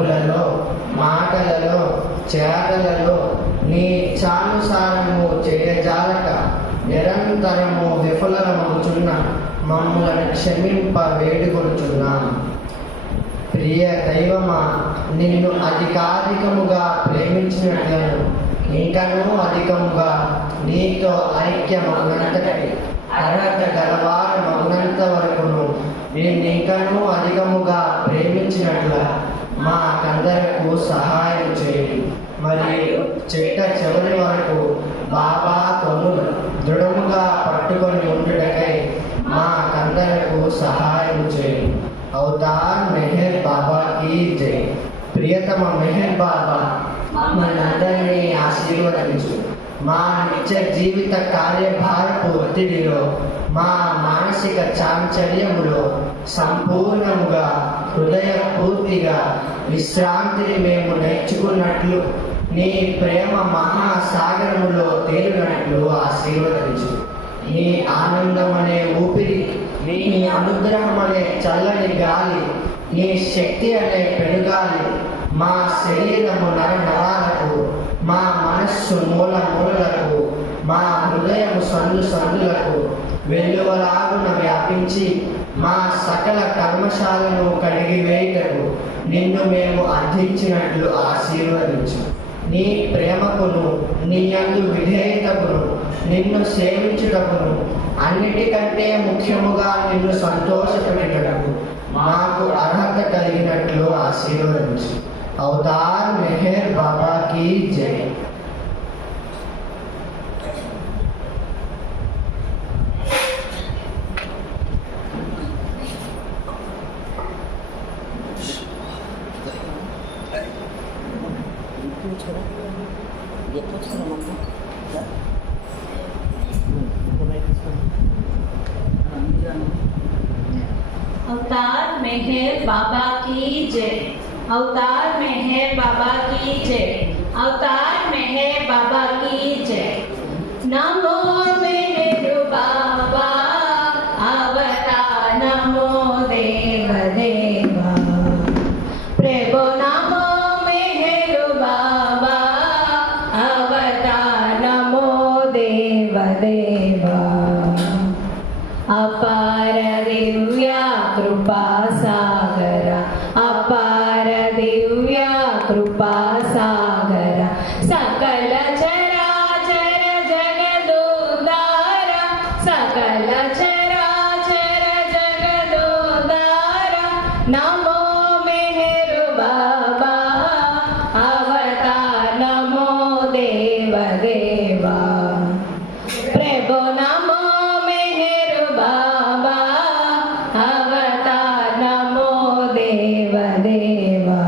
పలుకులలో, మాటలలో, చేతలలో నీ ఇచ్ఛానుసారము చేయజాలక నిరంతరము విఫలమవుచున్న మమ్ములను క్షమింప వేడుకొనుచున్నాం. ప్రియ దైవమా, నిన్ను అధికాధికముగా ప్రేమించినట్లను ఇంకనూ అధికముగా నీతో ఐక్యమగునంతటి అర్హత గలవారు మగునంత వరకును నిన్నింకనూ అధికముగా ప్రేమించినట్ల మాకందరకు సహాయం చేయండి. మరియు చిట్ట చివరి వరకు బాబా కొమ్మును దృఢముగా పట్టుకొని ఉండుటకై మాకందరకు సహాయం చేయండి. అవతార్ మెహర్ బాబా కీ జై. ప్రియతమ మెహర్ బాబా, మనందరినీ ఆశీర్వదించు. మా నిత్య జీవిత కార్యభారపు ఒత్తిడిలో, మా మానసిక చాంచల్యములో సంపూర్ణముగా హృదయపూర్తిగా విశ్రాంతిని మేము నేర్చుకున్నట్లు, నీ ప్రేమ మహాసాగరములో తేలినట్లు ఆశీర్వదించు. నీ ఆనందం అనే ఊపిరి, నీ అనుగ్రహం అనే చల్లని గాలి, నీ శక్తి అనే పెనుగాలి మా శరీరము నరనరాలకు, మా మనస్సు మూల మూలలకు, మా హృదయము సందు సందులకు వెల్లువలాగున వ్యాపించి మా సకల కర్మశాలను కడిగివేయుటకు నిన్ను మేము అర్థించినట్లు ఆశీర్వదించు. నీ ప్రేమకును, నీ యందు విధేయతకును, నిన్ను సేవించుటకును, అన్నిటికంటే ముఖ్యముగా నిన్ను సంతోషపెట్టుటకు మాకు అర్హత కలిగినట్లు ఆశీర్వదించు. అవతార్ మెహర్ బాబా కీ జై. अवतार मेहर बाबा की जय। अवतार मेहर बाबा की जय। अवतार मेहर बाबा की जय। नमो मेहर बाबा, अवतार नमो देव देवा। प्रभु नमो मेहर बाबा, अवतार नमो देव देवा। अपार दिव्या कृपा सागर, अपार दिव्या कृपा सागर, सकल चराचर जगदोद्धार, सकल चराचर जगदोद्धार। नमो मेहर बाबा, अवतार नमो देव देवा। प्रभु नमो मेहर बाबा, अवतार नमो देव देवा।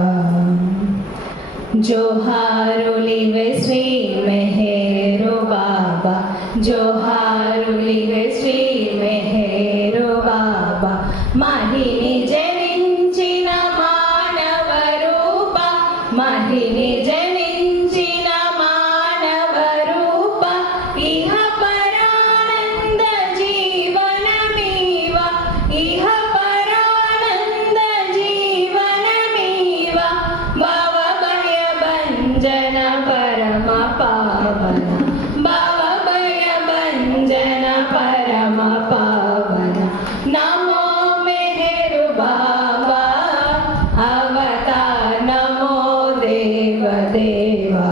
जोहारुलिवे श्री मेहर बाबा, जोहारुलिवे श्री मेहर बाबा। महिनी जनिंचिन मानव रूप, महिनी जनिंचिन मानव रूप। इह परानंद जीवनमीव, इह परानंद जीवनमीव। भव भय भंजन परम पावन, भव भय भंजन परम पावन। नमो मेहर बाबा, अवतार नमो देव देवा।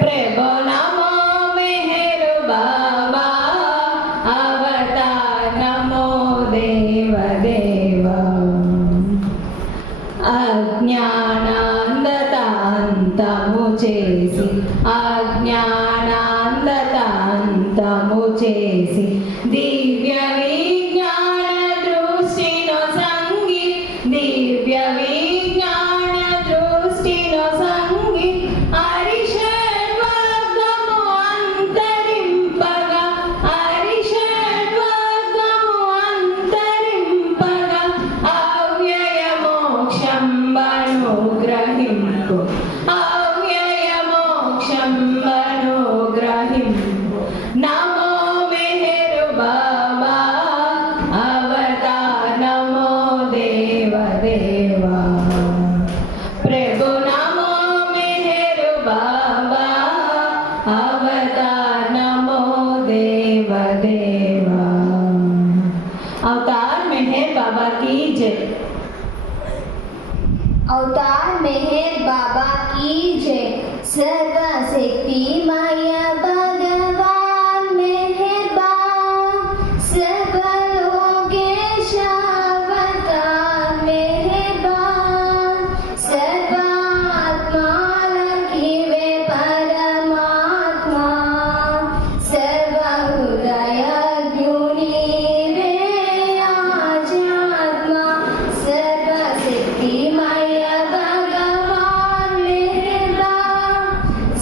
प्रभु नमो मेहर बाबा, अवतार नमो देव देवा। अज्ञानांधतांतము చేసి, అజ్ఞానాంధతాంతము చేసి, దివ్య విజ్ఞాన దృష్టిను సంగి, దివ్య విజ్ఞాన దృష్టిను సంగి। అరిషడ్వర్గము అంతరింపగా, అరిషడ్వర్గము అంతరింపగా, అవ్యయ మోక్షం అనుగ్రహింపు, అవ్యయ మోక్షం అనుగ్రహింపు। నమో మెహర్ బాబా, అవతార్ నమో దేవ దేవా। अवतार मेहर बाबा की जय। सर्वशक्तिमय भगवान मेहरबान, सर्वलोकेश अवतार मेहरबान, सर्वात्मा लखीवे परमात्मा, सर्वहृदय वे आजात्मा, सर्वशक्तिमय भगवान मेहरबान,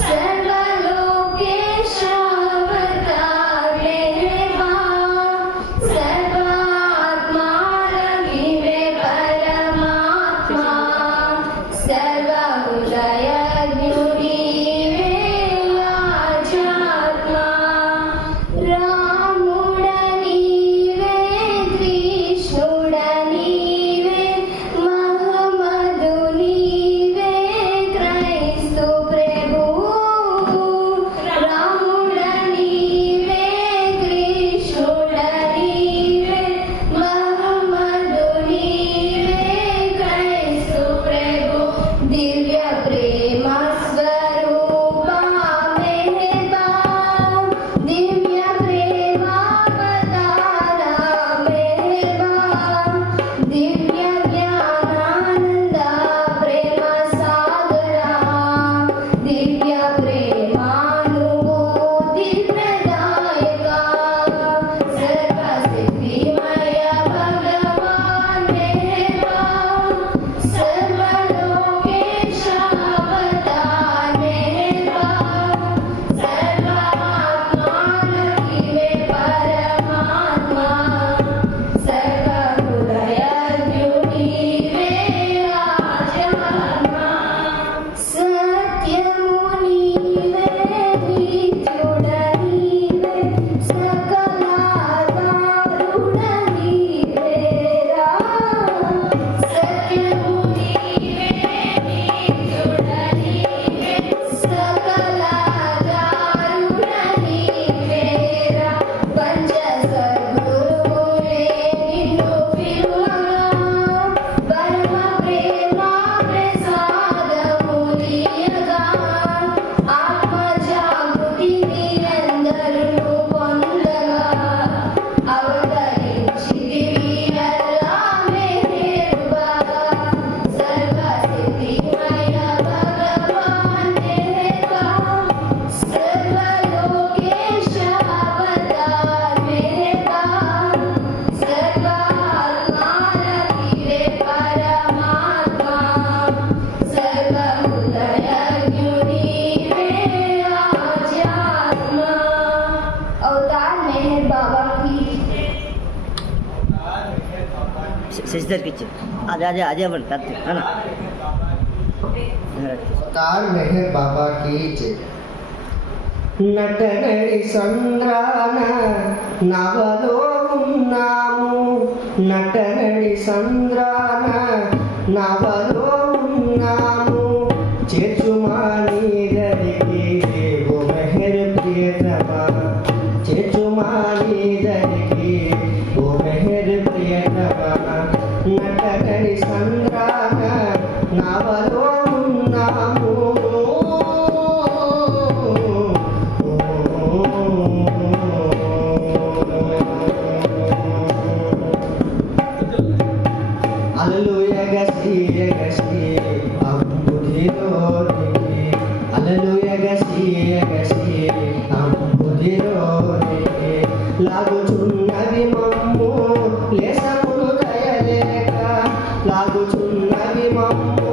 सर्वलोकेश अवतार मेहरबान, सर्वात्मा लखीवे परमात्मा, सर्वहृदय वे आजात्मा, रामुडनीवे कृष्णुडनीवे महमदुनीवे क्రైస్తు ప్రభు, రాముడनीवे कृष्णुडनीवे महमदुनीवे క్రైస్తు ప్రభు, दिव्य प्रेम स्वरूप मेहरबान, दिव्य प्रेम अवतार मेहरबान, दिव्य ज्ञानानंद प्रेम सागरा, दिव्य प्रेमानुभूति प्रदायका, सर्वशक्तिमय भगवान मेहरबान, सर्वलोकेश अवतार मेहरबान, सर्वात्मा लखीवे परमात्मा, सर्वहृदय वे आजात्मा, सत्यमुनीवे नित्युडनीवे सकलाधारुडनीवे रा, सत्यमुनीवे नित्युडनीवे सकलाधारुडनीवे रा, पंच सद्गुरुवे निन्नु पिलुवगा, परम प्रेम प्रसादमुनीयगा, आत्म जागृति निరందరును పొందగా, అవతరించితివి అల్లా మెహర్బా, సర్వశక్తిమయ భగవాన్ మెహర్బా, సర్వలోకేశ అవతార్ మెహర్బా, సర్వాత్మా లఖీవే పరమాత్మా, సర్వహృదయ वे आजात्मा। अवतार मेहर बाबा की सिस्टर किचन आजा आजा आजा बन करते है ना। अवतार मेहर बाबा की जय। నటనడి సంద్రాన నవలో ఉన్నాము, నటనడి సంద్రాన నవలో ఉన్నాము, చేచుమాని దరికి ఓ మెహర్ ప్రియతమా, చేచుమాని దరికి ఓ మెహర్ ప్రియతమా, నటనడి సంద్రాన నవలో ఉన్నాము, అలలు ఎగసి ఎగసి అంబుధిలోనికి, అలలు ఎగసి ఎగసి అంబుధిలోనికి, లాగుచున్నవి మమ్ము లేసమును దయలేక, లాగుచున్నవి మమ్ము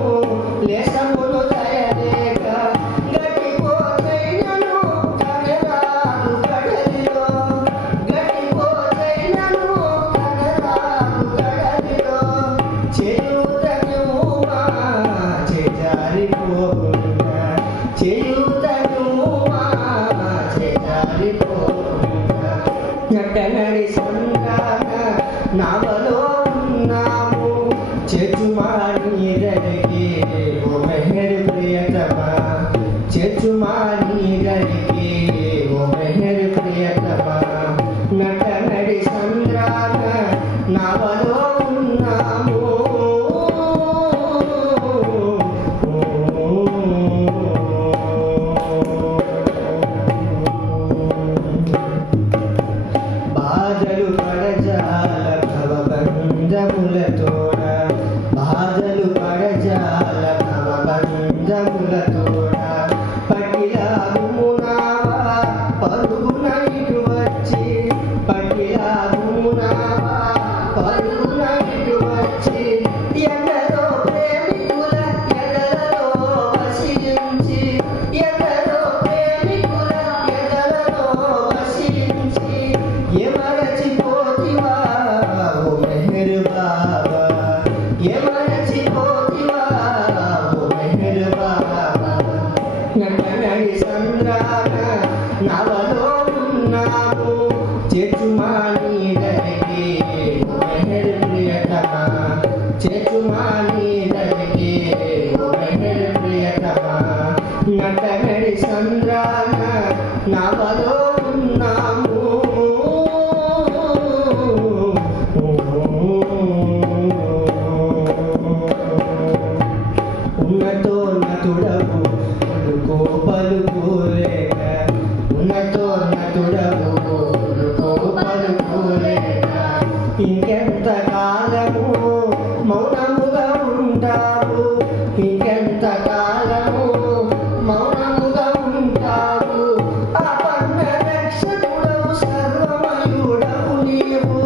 లేసమును దయలేక, గట్టిపోతైనను కనరాదు కడలిలో, గట్టిపోతైనను కనరాదు కడలిలో, చేయుతనుమా చేజారిపోకుండా, చేయుతనుమా చేజారిపోకుండా, నటనడి సంగాన నవలో ఉన్నాము, చేచుమాని దరికి ఓ మెహర్ ప్రియతమా, చేచుమాని దరికి ఓ మెహర్ ప్రియతమా, నటనడి సంద్రాన నవలో ఉన్నాము, ఉన్నతుడవు పలుకో పలుకోలేక ఉన్నతోన్నతుడవు పలుకో పలుకోలేక ఇంకెంత కాలము మౌనముగా ఉంటావు ఇంకెంత కాలము మౌనముగా ఉంటావు ఆపన్న రక్షకుడవు సర్వమయుడవు నీవు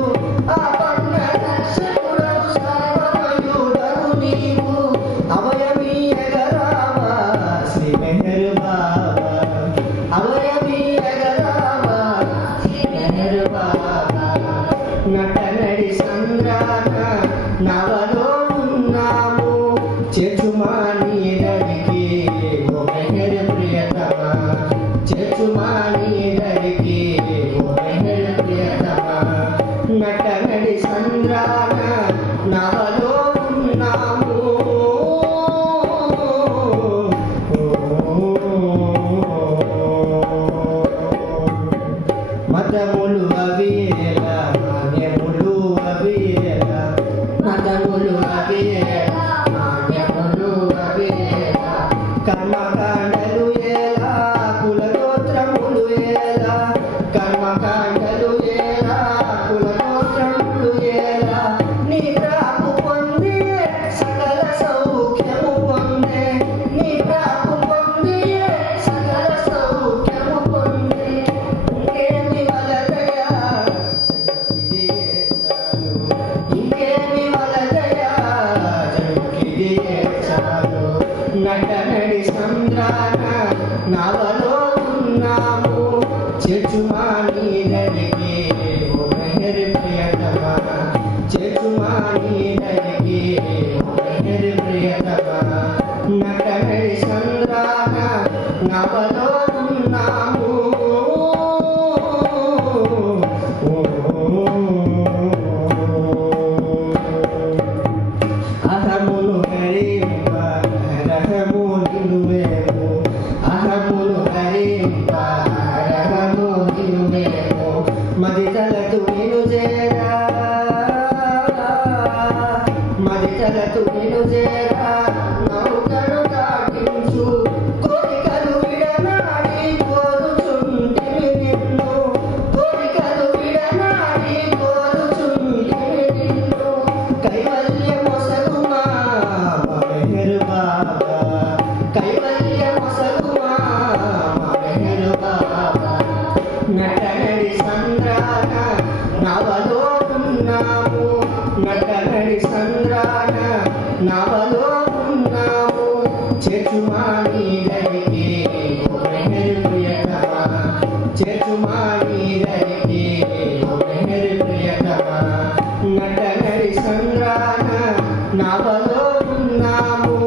ఆపన్న రక్షకుడవు సర్వమయుడవు నీవు అవయవీయగరావా శ్రీ మెహర్ బాబా అవయవీయగరావా శ్రీ మెహర్ బాబా నటనడి సంద్రాన నవలో ఉన్నాము చేచుమా నీడరికి ఓ మెహర్ ప్రియతమా చేచుమా నీడరికి ఓ మెహర్ ప్రియతమా నటనడి సంద్రాన నవలో ఉన్నాము మతములు అవియేలా నాణ్యములు అవియేలా మతములు అవియేలా నాణ్యములు అవియేలా కర్మకాండలు ఏలా కులగోత్రములు ఏలా కర్మకాండలు ఏలా కులగోత్రములు ఏలా నీ ప్రాపు పొందే సకల సౌఖ్యము పొందే నీ ప్రాపు పొందే సకల సౌఖ్యము పొందే ఇంకేమి వలదయా జగతిదియే చాలు ఇంకేమి వలదయా జగతిదియే చాలు నటనడి సంద్రాన నవలో ఉన్నాము చేచుమా నీడరికి ఓ మెహర్ ప్రియతమా చేచుమా నీడరికి ఓ మెహర్ ప్రియతమా నటనడి సంద్రాన నవలో ఉన్నాము అహమును హరింప రహము నిలువేము అహమును హరింప రహము నిలువేము మది తలతు నిను చేరా మది తలతు నిను చేరా నౌకను దాటించు కోరికలు విడనాడి కోరుచుంటివి నిన్ను కోరికలు విడనాడి కోరుచుంటివి నిన్ను కైవల్యమొసగుమా మా మెహర్ బాబా కైవల్యమొసగుమా మా మెహర్ బాబా నటనడి సంద్రాన నవలో ఉన్నాము నటనడి సంద్రాన నవలో ఉన్నాము చేచుమా నీడరికి ఓ మెహర్ ప్రియతమా చేచుమా నీడరికి ఓ మెహర్ ప్రియతమా నటనడి సంద్రాన నవలో ఉన్నాము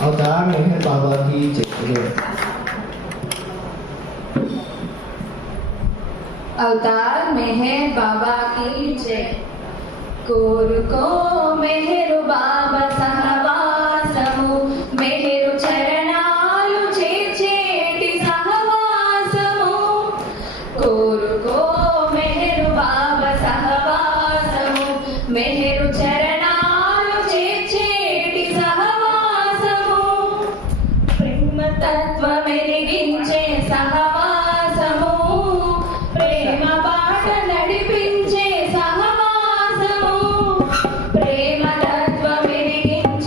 अवतार मेहर बाबा की जय अवतार मेहर बाबा की जय కోరుకో మెహరు బాబా సహవాసము మెహరు చరణాలు చేర్చేటి సహవాసము కోరుకో మెహరు బాబా సహవాసము మెహరు చరణాలు చేర్చేటి సహవాసము ప్రేమ తత్వం వెలిగించే సహవాసము ప్రేమ బాట నడిపించే సహవాసము ప్రేమ తత్వం వెలిగించే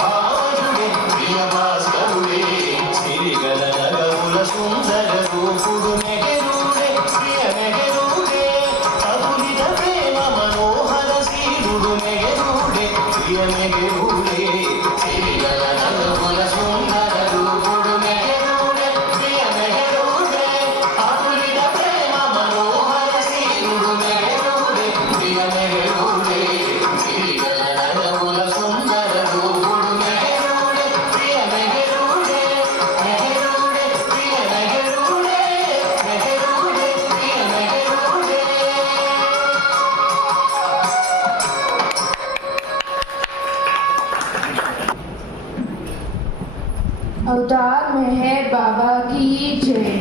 భాషుడే ప్రియ భాస్కరుడే సిరిగల నగముల సుందర రూపుడు మెహరుడే ప్రియ మెహరుడే అతులిత ప్రేమ మనోహర శీలుడు మెహరుడే ప్రియ మెహరుడే సిరిగల నగముల సుందర రూపుడు మెహరుడే ప్రియ మెహరుడే అతులిత ప్రేమ మనోహర శీలుడు మెహరుడే ప్రియ మెహరుడే సిరిగల నగముల సుందర రూపుడు మెహరుడే ప్రియ మెహరుడే మెహరుడే ప్రియ మెహరుడే మెహరుడే ప్రియ మెహరుడే अवतार मेहर बाबा की जय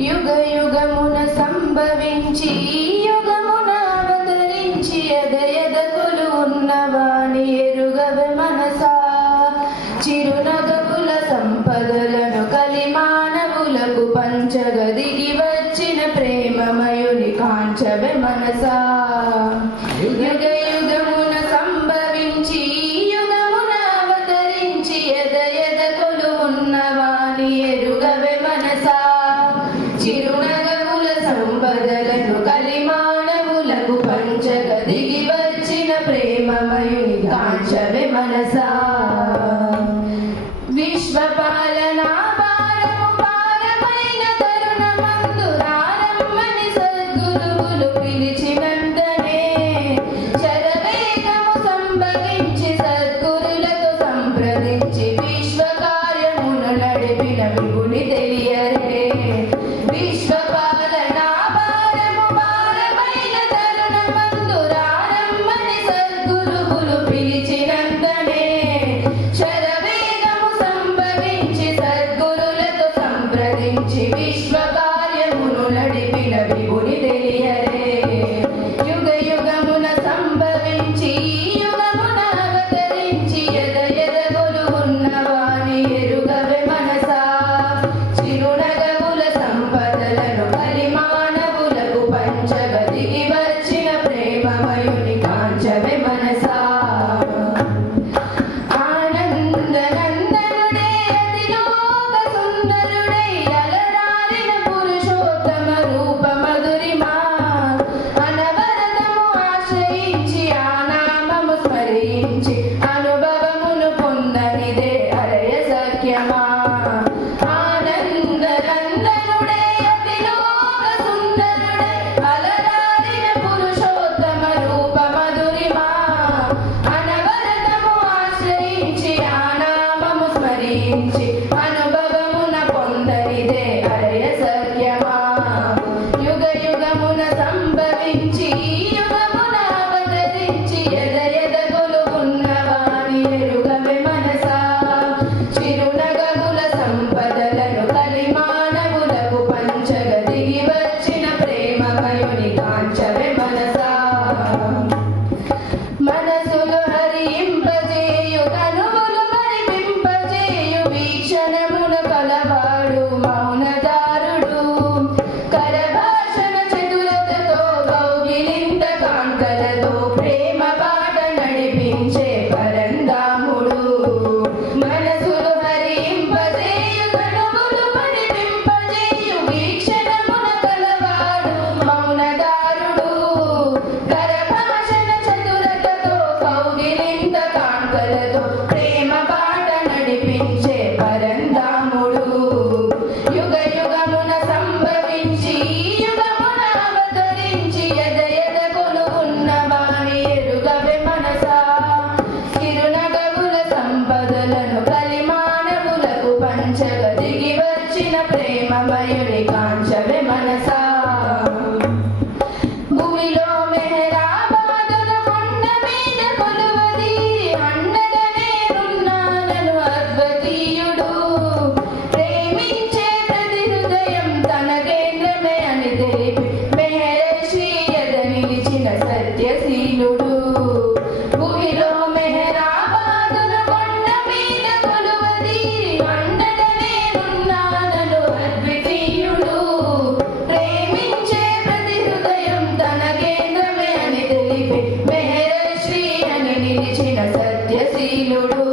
యుగ యుగమున సంభవించి యుగమున అవతరించి ఎదయదకులు ఉన్నవాణి ఎరుగవె మనసా చిరునగపుల సంపదలను కలి మానవులకు పంచగదిగి వచ్చిన ప్రేమమయుని కాంచవె మనసా యుగ యుగమున సంభవించి యుగమున అవతరించి ఎదయదకులు ఉన్నవాణి ఎరుగవె మనసా చిరునగముల సంపదలను కలి మానవులకు పంచగదిగి వచ్చిన ప్రేమమయుని కాంచవె మనసా విశ్వపాలనా భారము పారమైన తరుణమందు రారమ్మని సద్గురువులు పిలిచినంతనే శరవేగము సంభవించి సద్గురులతో సంప్రదించి విశ్వకార్యమును నడిపిన విపుని తెలియరే విశ్వపాలనా భారము పారమైన తరుణమందు రారమ్మని సద్గురువులు పిలిచినంతనే శరవేగము సంభవించి సద్గురులతో సంప్రదించి విశ్వకార్యమును నడిపిన విపుని తెలియరే యుగ యుగమున సంభవించి యుగమున అవతరించి ఎదయదగులు ఉన్నవాని ఎరుగవె మనసా చిరునగముల సంపదలను కలి మానవులకు పంచగదిగి వచ్చిన ప్రేమమయుని కాంచవె మనసా ఆనందనందనుడే అతిలోక సుందరుడై అలరారిన పురుషోత్తమ రూప మధురిమా అనవరతము ఆశ్రయించి ఆ నామము స్మరించి అనుభవమును పొందనిదే అరయ సఖ్యమా ఆనందనందనుడే అతిలోక సుందరుడై అలరారిన పురుషోత్తమ రూప మధురిమా అనవరతము ఆశ్రయించి ఆ నామము స్మరించి అనుభవమున పొందనిదే అరయ సఖ్యమా యుగ యుగమున సంభవించి యుగమున అవతరించి ఎదయదగులు ఉన్నవాని ఎరుగవె మనసా చిరునగముల సంపదలను కలి మానవులకు పంచగదిగి వచ్చిన ప్రేమమయుని కాంచవె మనసా మనసులు హరింపజేయు కనువులు పరిపింపజేయు వీక్షణమున కలవాడు మౌనదారుడు కరభాషణ చతురతతో కౌగిలింత కాంతలతో ప్రేమ పాట నడిపించే పరందాముడు మనసులు హరింపజేయు కనువులు పరిపింపజేయు వీక్షణమున కలవాడు మౌనదారుడు కరభాషణ చతురతతో కౌగిలింత కాంతలతో ప్రేమ పాట నడిపించే పరందాముడు యుగ యుగమున సంభవించి యుగమున అవతరించి ఎదయదగులు ఉన్నవాని ఎరుగవె మనసా చిరునగముల సంపదలను కలి మానవులకు పంచగదిగి వచ్చిన ప్రేమమయుని కాంచవె మనసా భూమిలో మెహరాబాదుల కొండ మీద కొలువది అండగనే ఉన్నానను అద్వితీయుడు ప్రేమించే ప్రతి హృదయం తన కేంద్రమే అని తెలిపి మెహర్షి ఎద నిలిచిన సత్యశీలుడు భూమిలో మెహరాబాదుల కొండ మీద కొలువది అండగనే ఉన్నానను అద్వితీయుడు ప్రేమించే ప్రతి హృదయం తన కేంద్రమే అని తెలిపి మెహర్షి అని నిలిచిన సత్యశీలుడు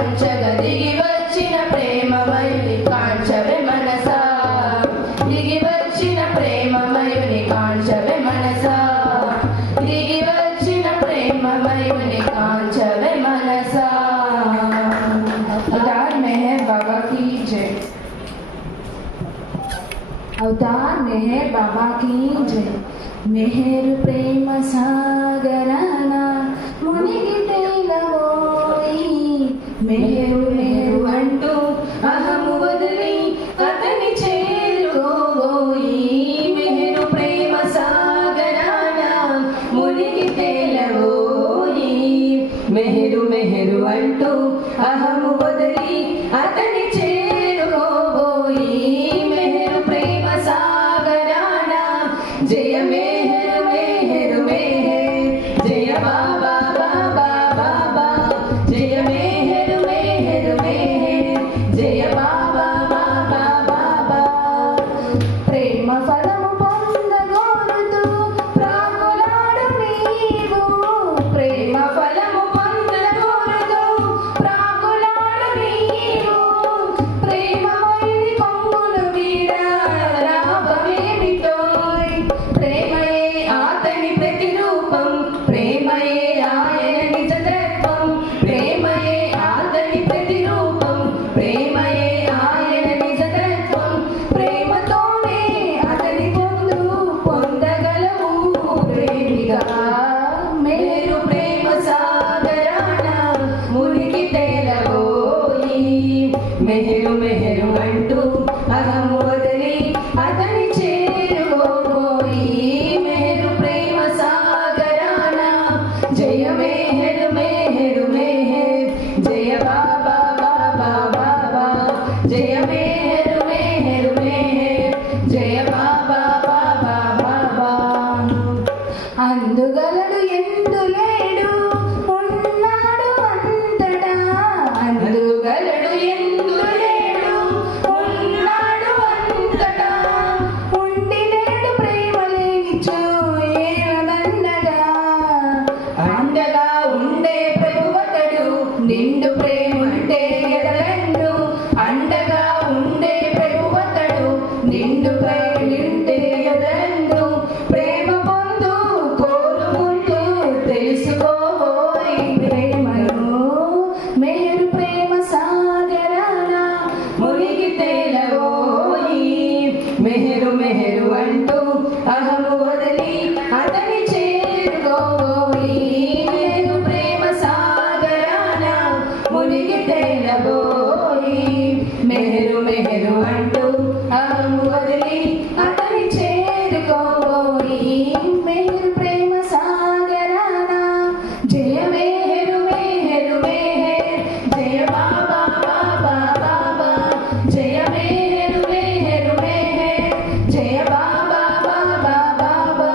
పంచగా దిగి వచ్చిన ప్రేమమయుని కాంచవే మనసా దిగి వచ్చిన ప్రేమమయుని కాంచవే మనసా దిగి వచ్చిన ప్రేమమయుని కాంచవే మనసా अवतार मेहर बाबा की जय अवतार मेहर बाबा की जय मेहर प्रेम सागरान मुनिगी तैलवोई मेहरु मेहरु अंटू अहमु वदली अतनि చేరుకోవోయి मेहरु प्रेम सागरान मुनिगी तैलवोई मेहरु मेहरु अंटू अहमु वदली अतनि చేరుకోవోయి मेहरु प्रेम सागरान जय मेहर मेहर मेहर जय बाबा बाबा बाबा जय मेहर मेहर मेहर जय बाबा बाबा बाबा प्रेम फलము పొందగోరుతూ ప్రాకులాడు నీవు ప్రేమ ఫలము పొందగోరుతూ ప్రాకులాడు నీవు ప్రేమమయుని కొంగులు వీడ రావవేమిటోయ్ ప్రేమయే ఆతని ప్రతిరూపం ప్రేమయే ఆయన నిజ తత్వం ప్రేమయే ఆతని ప్రతిరూపం ప్రేమయే ఆయన నిజ తత్వం ప్రేమతోనే అతని పొందగలవు ప్రేమిగా మేరు ప్రేమ సాగరాన మునిగి తేలవోయి మెహరు మెహరు అంటూ అహము వదలి అతని చేరుకోబోయి మెహరు ప్రేమ సాగరాన జయ మెహరు మెహరు మెహర్ జయ బాబా బాబా బాబా జయ మెహరు మెహరు మెహర్ జయ బాబా బాబా బాబా అందుగలడు ఎందు లేడు ఉన్నాడు అంతటా అందుగలడు ఎందు లేడు ఉన్నాడు అంతటా ఉండి లేడు ప్రేమ లేనిచో ఏలనండగా అండగా ఉండే ప్రభువతడు నిండు ప్రేమంటే ఎదలండు అండగా ఉండే ప్రభువతడు నిండు ప్రేమింటే ఎదలండు ప్రేమ పొందు కోరు ముందు తెలుసుకోబోయి ప్రేమను మేరు ప్రేమ సాగరాన మునిగి తేలవోయి మెహరు మెహరు అంటూ అహము వదలి అతని చేరుకోబోయి మెహరు ప్రేమ సాగరాన మునిగి తేలవోయి మెహరు మెహరు అంటూ అహము వదలి అతని చేరుకోబోయి మెహరు ప్రేమ సాగరాన జయ మెహరు మెహరు మెహర్ జయ బాబా బాబా బాబా జయ మెహరు మెహరు మెహర్ జయ బాబా బాబా బాబా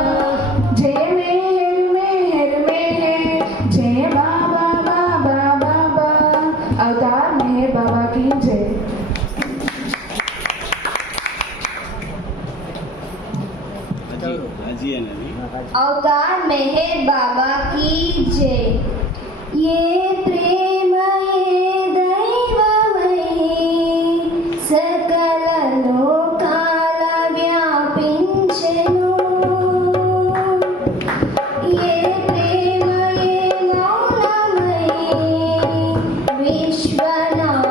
జయ మెహరు మెహరు మెహర్ జయ బాబా బాబా బాబా अवतार मेहर बाबा की जय अवतार मेहर बाबा की जय ये प्रेम ये दैवमयी सकल लोकाल व्यापिंచెను ये प्रेम ये मौनमयी विश्वनादमुगा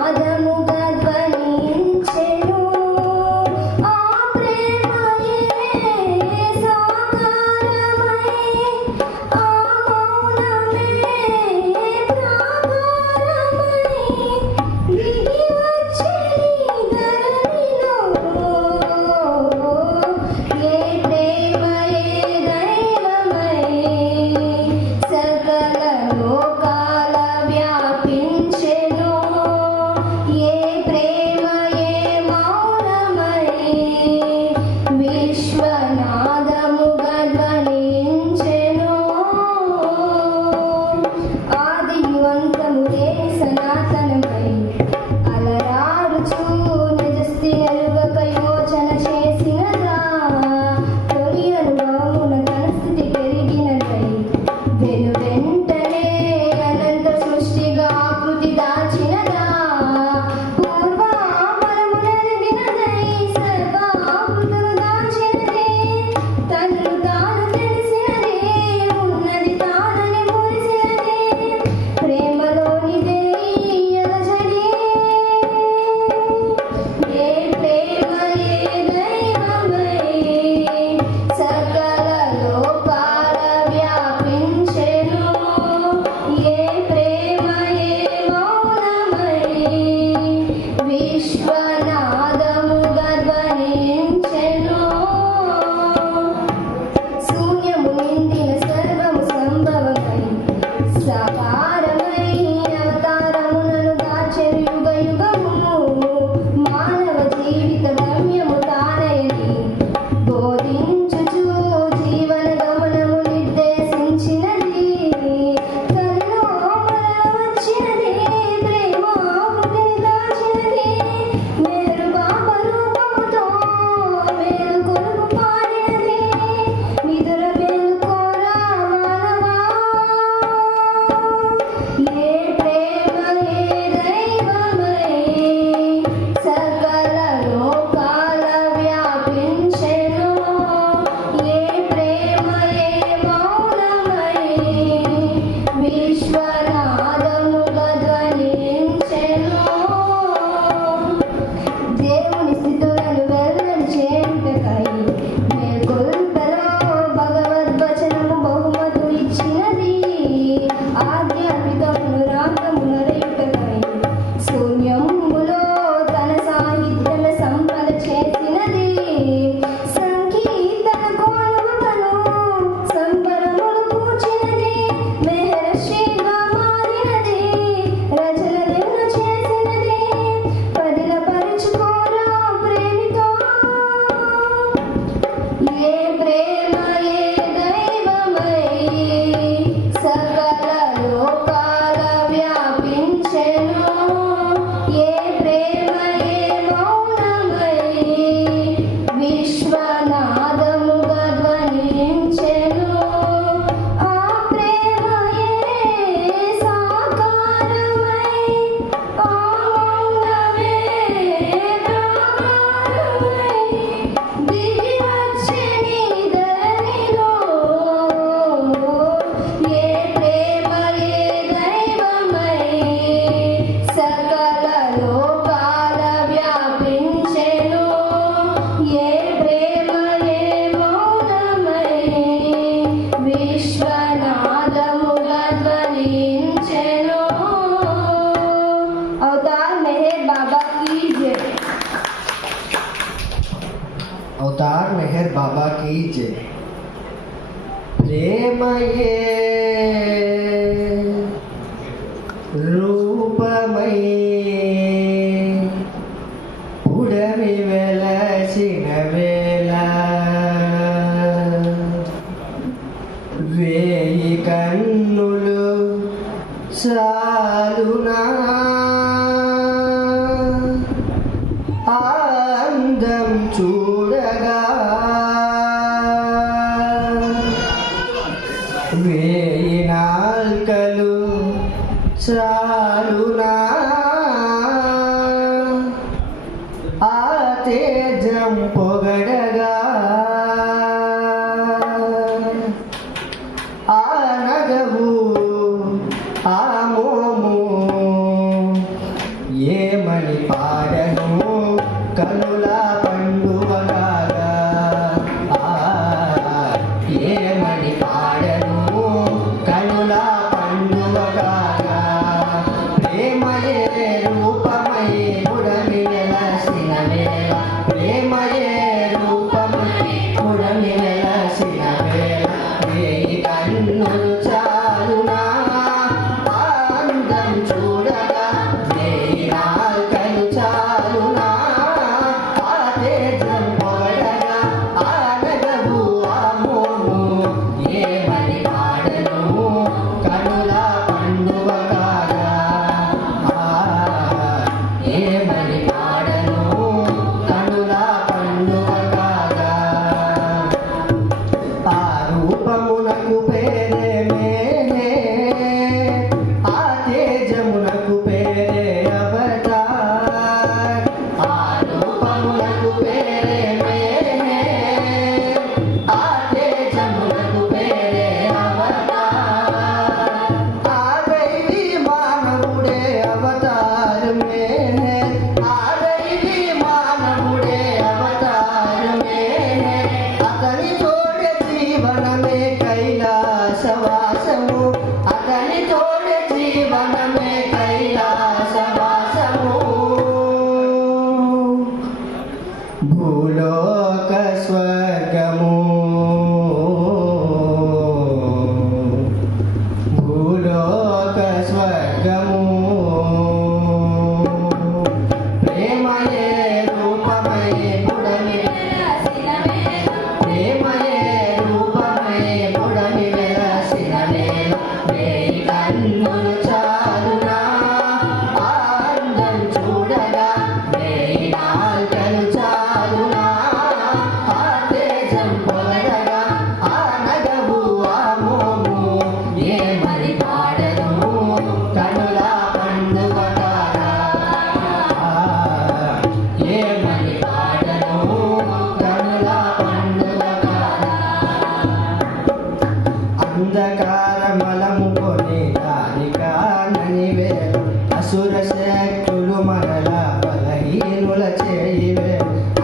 ధ్వనించెను ఆ ప్రేమయే సాకారమై ఆ మౌనమే अवतार मेहर बाबा की जय। प्रेमये रूपमय उडमी वेलసిన వేళ వేయి కన్నులు చాలునా అందం చూడగా వేయి నాల్కలు చాలునా ఆ తేజం పొగడగా ఆ నగవు ఆ మోము ఏమని పాడను కనుల పండువగాగా ఏమని పాడను కనుల పండువగాగా ప్రేమయే రూపమై పుడమి వెలసిన వేళ ప్రేమయే రూపమై పుడమి వెలసిన వేళ వేయి కన్నులు చాలునా అందం చూడగా వేయి నాల్కలు చాలునా ఆ తేజం పొగడగా ఆ నగవు ఆ మోము ఏమని పాడను కనుల పండువగాగా ఏమని పాడను కనుల పండువగాగా ఆ రూపమునకు పేరేమే ఆ తేజమునకు పేరే అవతార్ ఆ రూపమునకు పేరేమే ఆ తేజమునకు పేరే అవతార్ ఆ దైవీ మానవుడే అవతారమే ఆ దైవీ మానవుడే అవతారమే అతని తోడే జీవనమే కైలాసవాసము అతని తోడే జీవనమే కైలాసవాసము భూలోక స్వర్గము భూలోక స్వర్గము ప్రేమయే రూపమై పుడమి ప్రేమయే రూపమై పుడమి వెలసిన వేళ వేయి కన్నులు చాలునా అందం చూడగా వేయి నాల్కలు చాలునా ఆ తేజం పొగడగా ఆ నగవు ఆ మోము ఏమని పాడను కనుల పండువగాగా ఏమని పాడను కనుల పండువగాగా అంధకారమలము కొని దారికానని వేలు అసుర శక్తులు మనల బలహీనుల చేయివే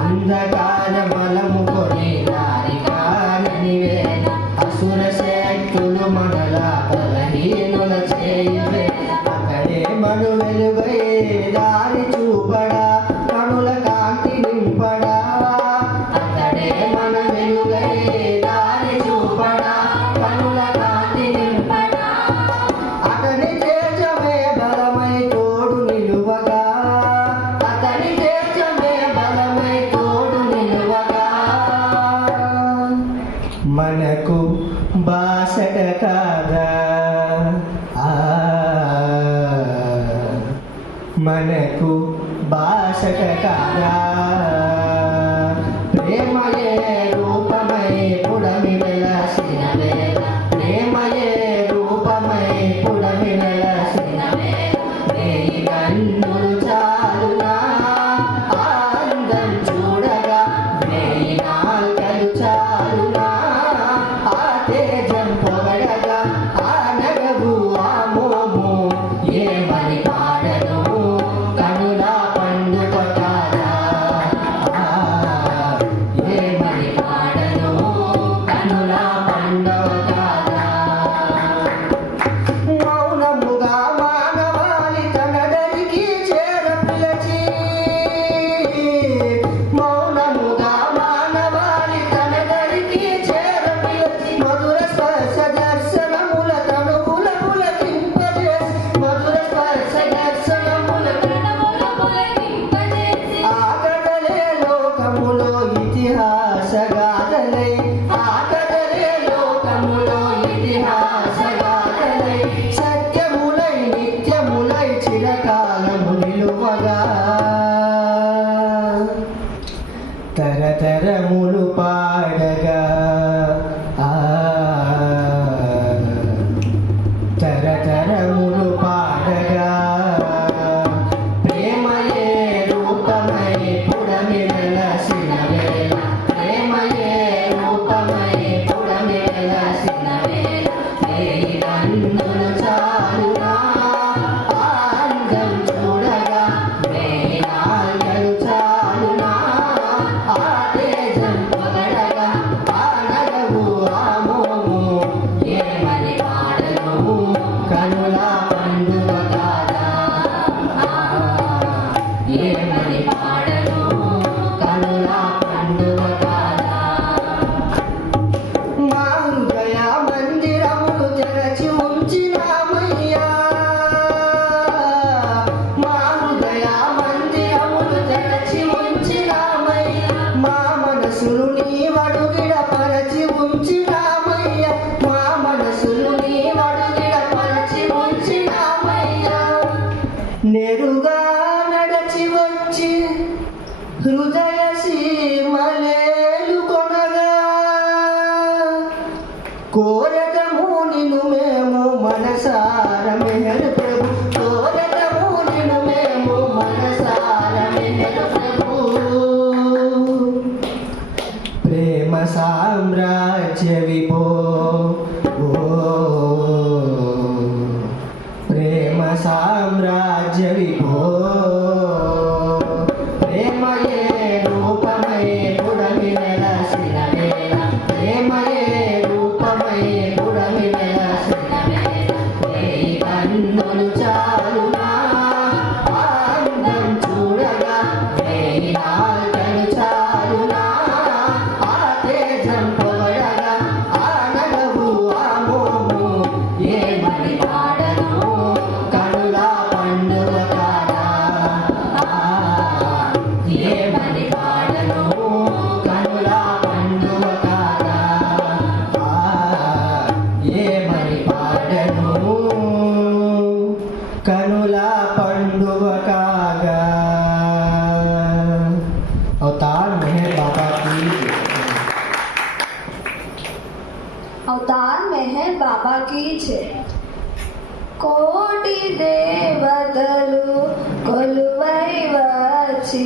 అంధకారమలము కొని దారికానని వేలు అసుర శక్తులు మనల బలహీనుల చేయివే అక్కడే మను వెలుగై దారి చూపడా కనుల కాంతి నింపడా అక్కడే మన వెలుగై దారి చూపడా కనుల కాంతి నింపడా అతని తేజమే బలమై తోడు నిలువగా అతని తేజమే బలమై తోడు నిలువగా మనకు బాసట కాదా మనకు బాసట కాదా ప్రేమయే రూపమై పుడమి వెలసిన వేళ ప్రేమయే రూపమై పుడమి వెలసిన వేళ వేయి కన్నులు చాలునా అందం చూడగా వేయి నాల్కలు చాలునా ఆ తేజం పొగడగా ఆ నగవు ఆ మోము ఏమని పాడను కనుల పండువగాగా చిరకాలము నిలువగా తరతరములు పాడగా తరతరములు పాడగా ప్రేమయే రూపమై పుడమి వెలసిన వేళ ప్రేమయే రూపమై పుడమి వెలసిన వేళ వేయి కన్నులు చాలునా అందం చూడగా వేయి నాలుకలు చాలునా ఆ తేజం పొగడగా ఆ నగవు ఆ మోము ఏమని పాడను కనుల పండుగ కాదా ఏమని పాడను కనుల పండుగ కాదా మా హృదయ మందిరములు తెరచి ఉంచినామయ్యా మా హృదయ మందిరములు తెరచి ఉంచినామయ్యా మా మనసులు నీ వడుగిడ పరచి ఉంచినామయ్యా మా మనసులు నీ వడుగిడ పరచి ఉంచినామయ్యా నేరుగా నడచి వచ్చి హృదయ సీమలేలు కొనగా కోరటము నిన్ను మేము మనసార మెహర్ ప్రభు కోరటము నిన్ను మేము మనసార మెహర్ ప్రభు ప్రేమ సామ్రాజ్య విభో ప్రేమ సామ్రాజ్య విభో ప్రేమయే రూపమై పుడమి వెలసిన వేళ ప్రేమయే రూపమై పుడమి వెలసిన వేళ వేయి కన్నులు చాలునా అందం చూడగా వేయి నాలుకలు చాలునా ఆ తేజం పొగడగా ఆ నగవు ఆ మోము ఏమని పాడను కనుల పండుగ కాదా ఏమని పాడను కనుల పండుగ కాదా ఏమని పాడను కనుల పండుగ కాగా అవతార్ మెహర్ బాబా की अवतार मेहर बाबा की छे కోటి దేవతలు కొలువై వచ్చి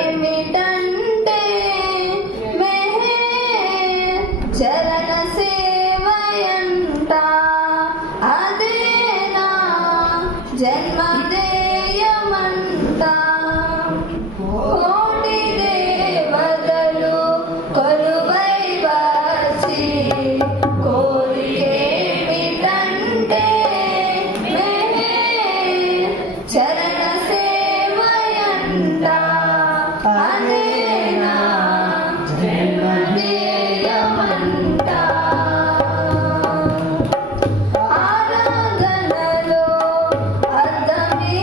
కోరికేమిటంటే మెహర్ చరణ సేవయంట అదేనా జన్మదేయమంట కోటి దేవతలు కొలువై వచ్చి కోరికేమిటంటే మెహర్ చరణ సేవయంట అదేనా జన్మదేయమంట ఆరాధనలో అర్థమే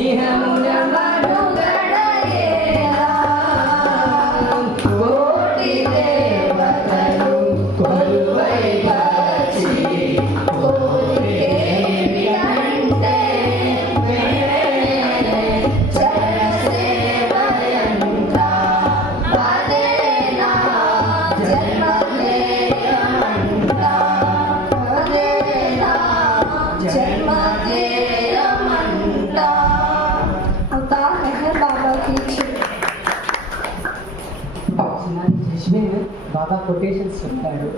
ఇహమున మనుగడయేలా కోటి దేవతలు కొలువై వచ్చి కోరికేమిటంటే జనసేవయంట అదే నా జన్మధ్యేయమంట అదే నా జన్మధ్యేయమంట అవతార్ మెహర్ బాబా की జస్మిన్ బాబా కొటేషన్స్ చెప్తాడు.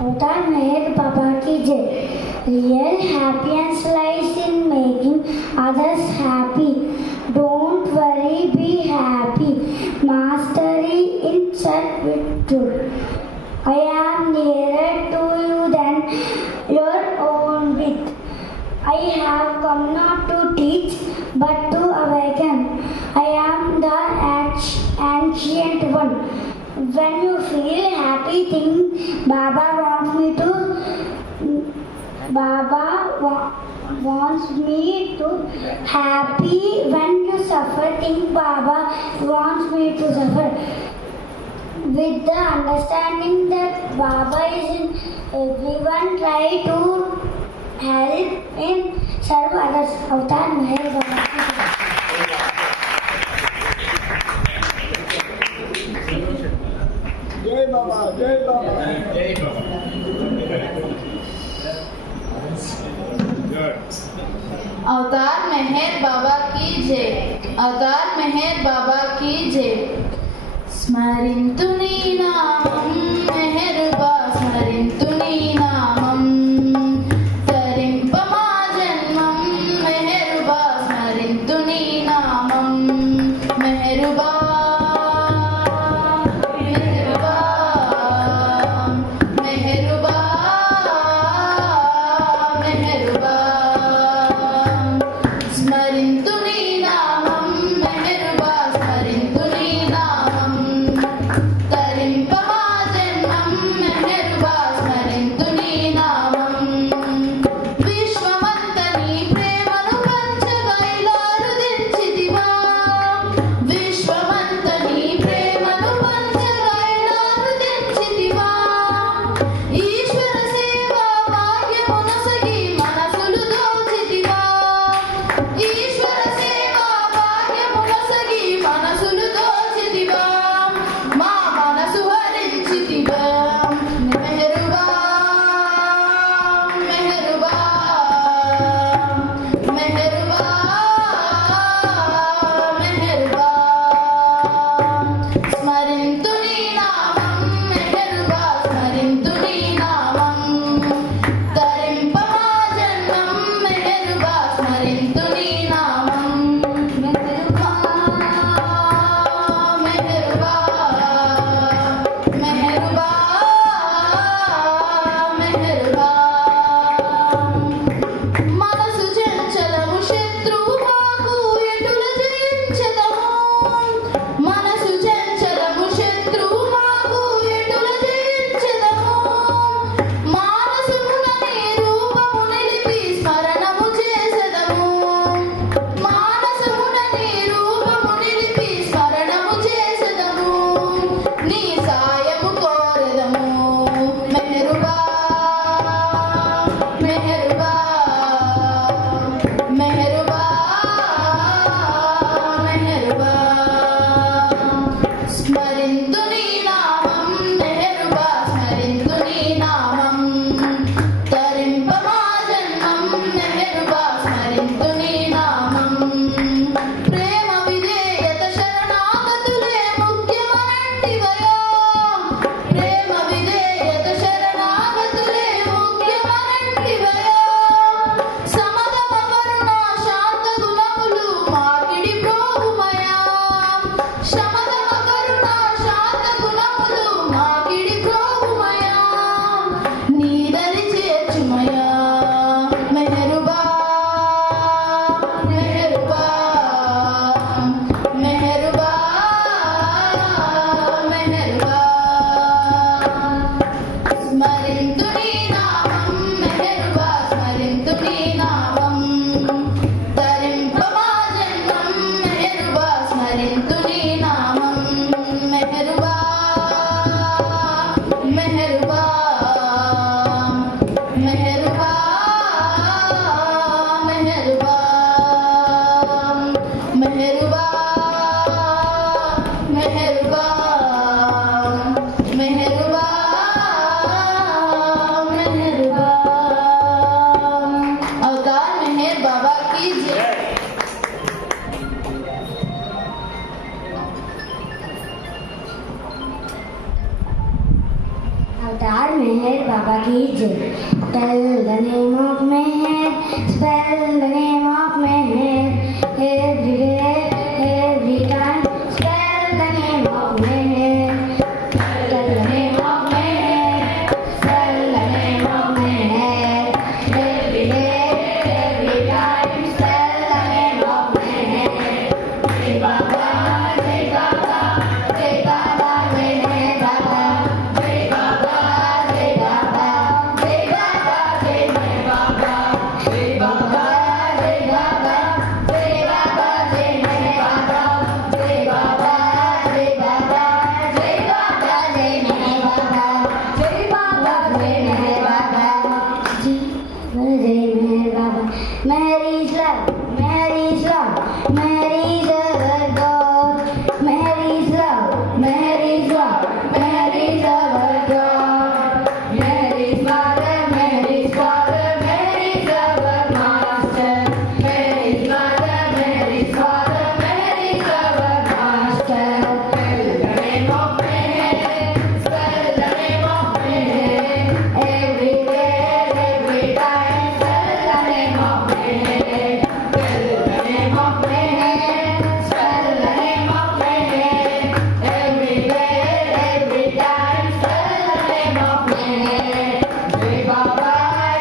अवतार मेहर बाबा की जय. Real happiness lies in making others happy. Don't worry, be happy. Mastery in self-truth. I am nearer to you than your own wit. I have come not to teach, but to awaken. I am the ancient one. When you feel happy, think Baba wants me to happy. When you suffer, think Baba wants me to suffer. With the understanding that Baba is in everyone, try to help and serve others. Avatar Meher Baba. अवतार मेहर बाबा की जय. अवतार मेहर बाबा की जय. स्मरिन्तु नी नामं मेहरुबा स्मरिन्तु नी नामं तरिंप मा जन्मं मेहरुबा स्मरिन्तु नी नामं मेहरुबा मेहरुबा मेहरुबा मेहरुबा स्मरिन्तु नी नामं मेहरुबा स्मरिन्तु नी नामं तरिंप मा मेहरबा मेहरबा मेहरबा मेहरबा मेहरबा मेहरबा मेहरबा। अवतार मेहर बाबा की जय। Avatar Meher Baba ki jai. Tell the name of Meher, spell the name of Meher. Every day, every time, spell the name of Meher. Tell the name of Meher, spell the name of Meher. Every day, every time, spell the name of Meher. Jai Baba, Jai Baba, Jai Baba, Jai Meher Baba. Jai Baba, Jai Baba, Jai Baba, Jai Meher Baba. Jai Baba, Jai Baba, Jai Baba, Jai Meher Baba. Jai Baba, Jai Baba, Jai Baba, Jai Meher Baba. Jai Baba, Jai Meher Baba. Jai Meher Baba. Mary's love, Mary's love, Mary's our God. Mary's love, Mary's love, Mary's our God. Mary's mother, Mary's father, Mary's our master. Mary's mother, Mary's father, Mary's our master. Spell the name of Meher, spell the name of Meher. Every day, every time, spell the name of Meher. Spell the name of Meher, spell the name of Meher. Every day, every time, spell the name of Meher. Jai Baba,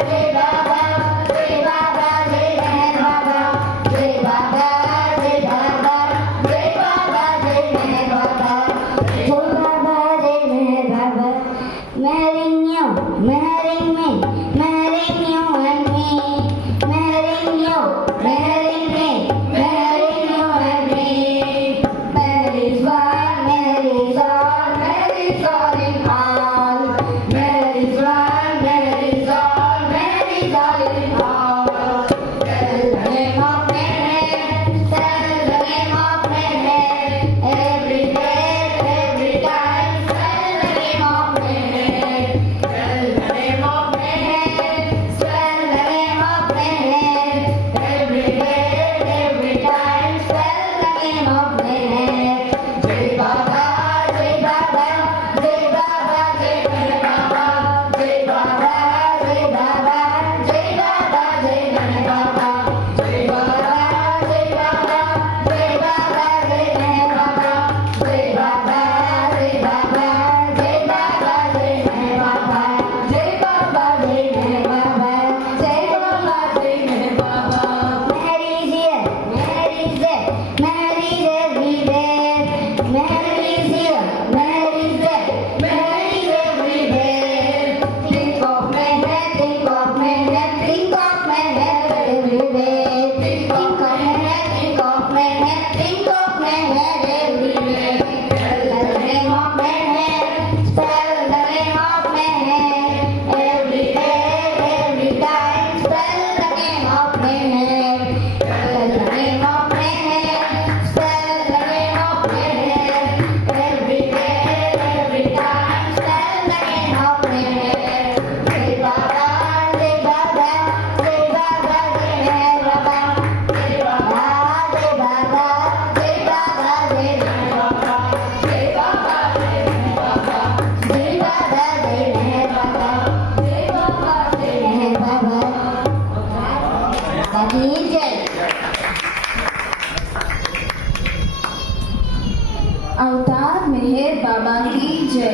Jai Baba, Jai Baba, Jai Meher Baba. Jai Baba, Jai Baba, Jai Baba, Jai Meher Baba. Jai Baba, Jai Meher Baba. Marrying you, marrying me, marrying you and me. Marrying you, marrying me, marrying you and me. Mary's one, Mary's all, Mary's all in all. Mary's one, Mary's all, Mary's all in all. Tell the name of Meher, tell the name of Meher. Every day, every time, tell the name of Meher. Tell the name of Meher, spell the name of Meher. Every day, every time, spell the name of Meher. Jai Baba, Jai Baba, Jai Baba, Jai Meher Baba. Jai Baba, Jai Baba, Jai Baba, Jai Meher Baba. Jai Baba, Jai Baba, Jai Baba, Jai Meher Baba. Jai Baba, Jai Baba, Jai Baba, Jai Meher Baba. Jai Baba, Jai Meher Baba. Jai Baba, Jai Meher Baba. Mary's here, Mary's there, Mary's everywhere. Mary's here, Mary's there, Mary's everywhere. Think of Meher, think of Meher, think of Meher everywhere. Think of Meher, think of Meher, think of Meher everywhere. Spell the name of Meher, spell the name of Meher. Every day, every time, spell the name of Meher. Spell the name of Meher, spell the name of Meher. Every day, every time, spell the name of Meher. Jai Baba, Jai Baba, Jai Baba, Jai Meher Baba. Jai Baba, Jai Baba, Jai Baba, Jai Meher Baba. Jai Baba, Jai Meher Baba. Jai Baba, Jai Meher Baba. Jai Baba, Jai Meher Baba. Baba ki jai. अवतार मेहर बाबा की जय।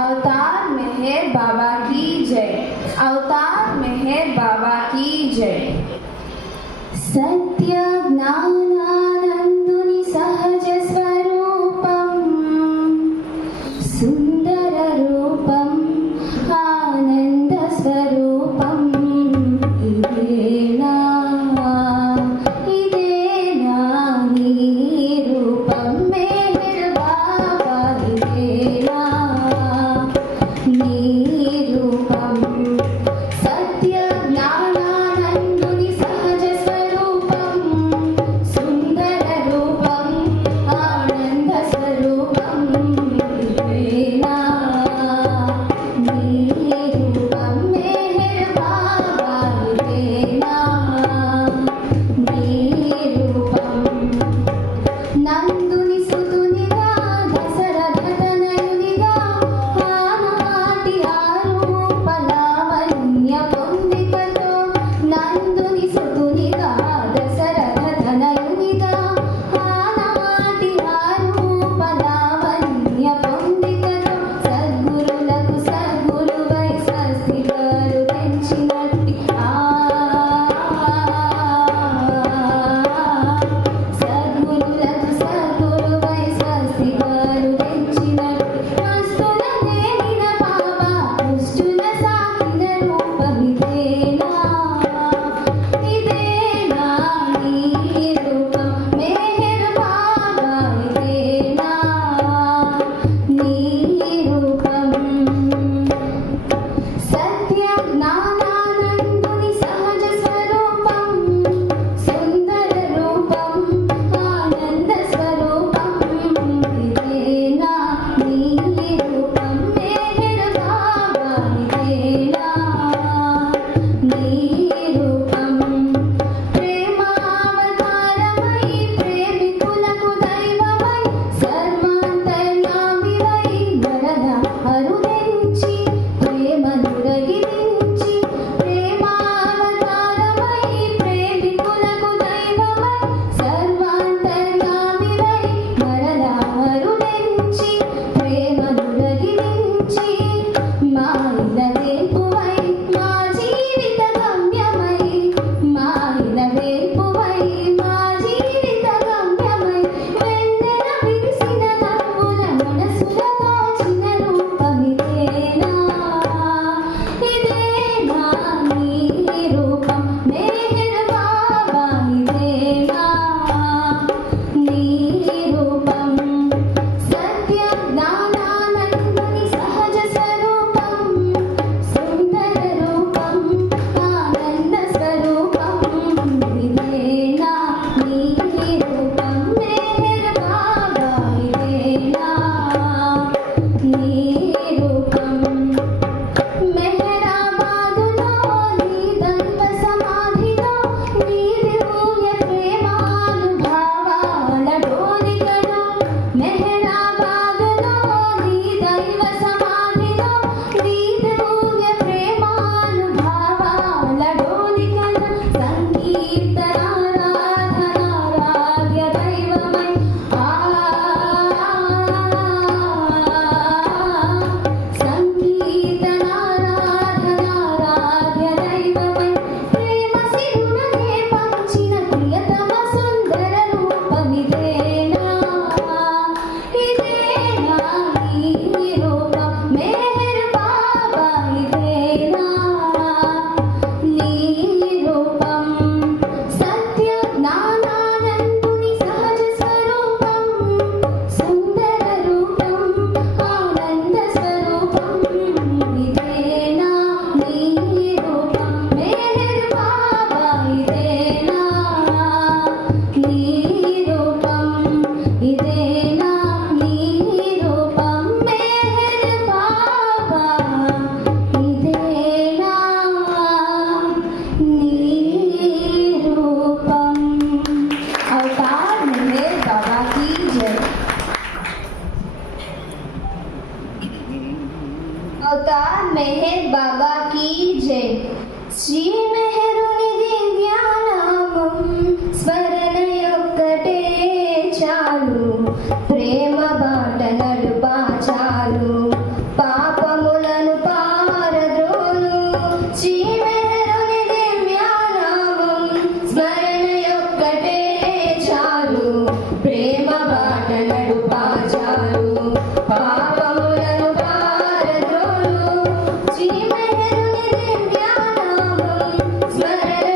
अवतार मेहर बाबा की जय। अवतार मेहर बाबा की जय। सत्य ज्ञानानंदुनि सहज स्वरूपम सुंदर रूपम आनंद स्वरूपम इदेना इदेना नी रूपम मेहर बाबा इदेना नी రూపం సత్య జ్ఞానానందుని సహజ స్వరూపం సుందర రూపం ఆనంద స్వరూపం ఇదేనా నీ రూపం మెహర్ బాబా ఇదేనా నీ రూపం నందుని సుతునిగా దశరథ తనయునిగా ఆనాటి ఆరూప లావణ్య పొందికతో నందుని సుతునిగా దశరథ తనయునిగా ఆనాటి ఆరూప లావణ్య పొందికతో సద్గురులకు సద్గురువై స్వస్తిగారు పెంచినట్టి సద్గురులకు సద్గురువై స్వస్తిగారు పెంచినట్టి మస్తుల నేలిన బాబా దుష్టుల సాకిన రూపమిదేనా ఇదేనా నీ రూపం మెహర్ బాబా ఇదేనా నీ రూపం సత్య జ్ఞానానందుని సహజ స్వరూపం సుందర రూపం ఆనంద స్వరూపం ఇదేనా నీ రూపం మెహర్ బాబా ఇదేనా నీ రూపం ప్రేమావతారమై ప్రేమికులకు దైవమై సర్వాంతర్యామివై వరద అరుదెంచి ప్రేమను రగిలించి ప్రేమావతారమై ప్రేమికులకు దైవమై సర్వాంతర్యామివై వరద అరుదెంచి ప్రేమను రగిలించి మాయిల వేపువై మా జీవిత గమ్యమై మాయిల వేపువై మా జీవిత గమ్యమై వెన్నెల విరిసిన నవ్వుల మనసుల తోచిన రూపమిదేనా ఇదేనా నీ రూపం మెహర్ బాబా ఇదేనా నీ రూపం సత్య జ్ఞానానందుని సహజ స్వరూపం సుందర రూపం ఆనంద స్వరూపం ఇదేనా నీ రూపం మెహర్ బాబా ఇదేనా నీ రూపం మెహరాబాదులో నీ దైవ సమాధిలో నీ దివ్య ప్రేమానుభావాల డోలికలో మెహరాబాదులో నీ దైవ సమాధిలో నీ దివ్య ప్రేమానుభావాల డోలికలో సంకీర్తనారాధనారాధ్య దైవమై సంకీర్తనారాధనారాధ్య దైవమై ప్రేమ సిరులనే పంచిన ప్రియతమ సుందర రూపమిదేనా ఇదేనా నీ రూపం మెహర్ బాబా ఇదేనా నీ రూపం సత్య జ్ఞానానందుని సహజ స్వరూపం సుందర రూపం ఆనంద స్వరూపం ఇదేనా నీ రూపం మెహర్ బాబా ఇదేనా నీ రూపం ఇదేనా నీ రూపం మెహర్ బాబా ఇదేనా నీ రూపం అవతార్ మెహర్ బాబా की जय అవతార్ మెహర్ బాబా की जय శ్రీ మెహరుని దివ్యానామం స్మరణ యొక్కటే చాలు ప్రేమ బాట నడుపా చాలు పాపములను పారద్రోలు శ్రీ మెహరుని దివ్యానామం స్మరణ యొక్కటే చాలు ప్రేమ బాట నడుపా చాలు పాపములను పారద్రోలు శ్రీ మెహరుని దివ్యానామం స్మరణ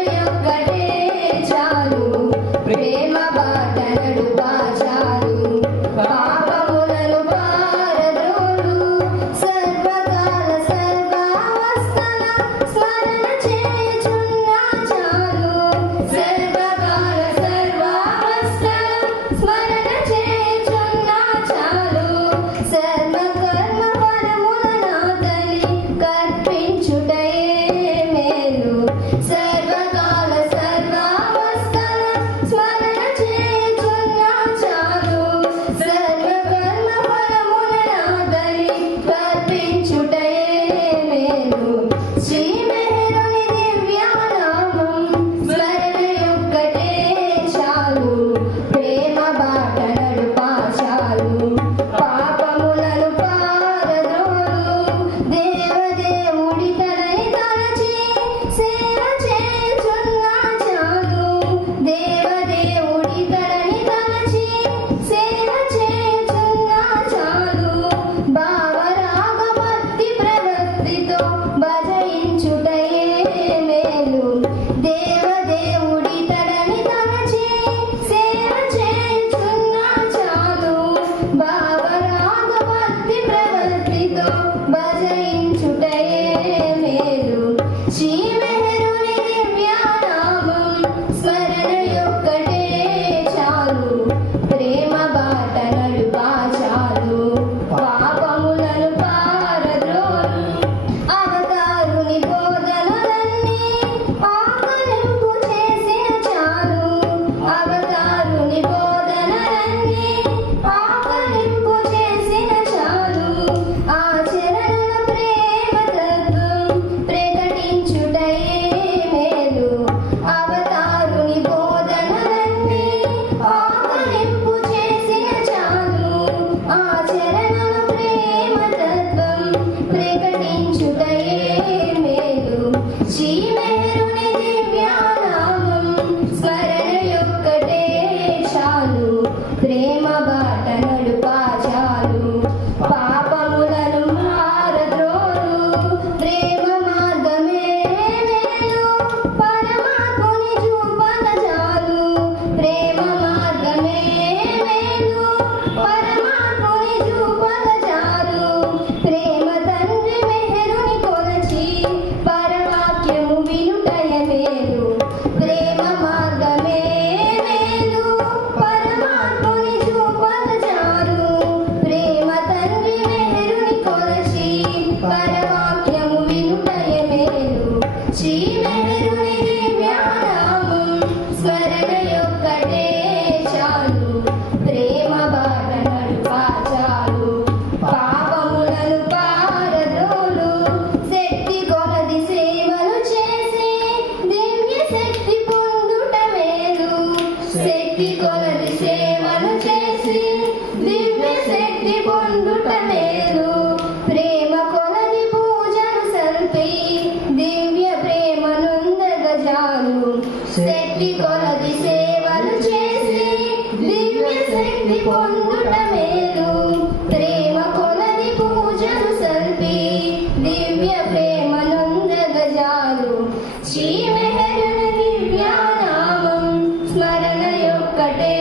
శ్రీ మెహరున దివ్యానామం స్మరణ యొక్కటే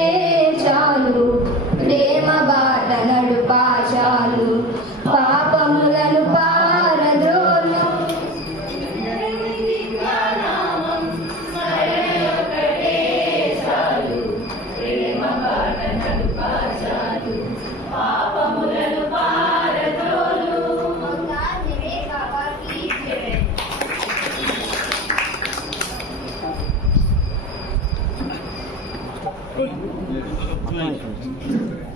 చాలు ప్రేమ బాట నడుపా చాలు పాపములను పారద్రోలు మొత్తం అయిపోయింది.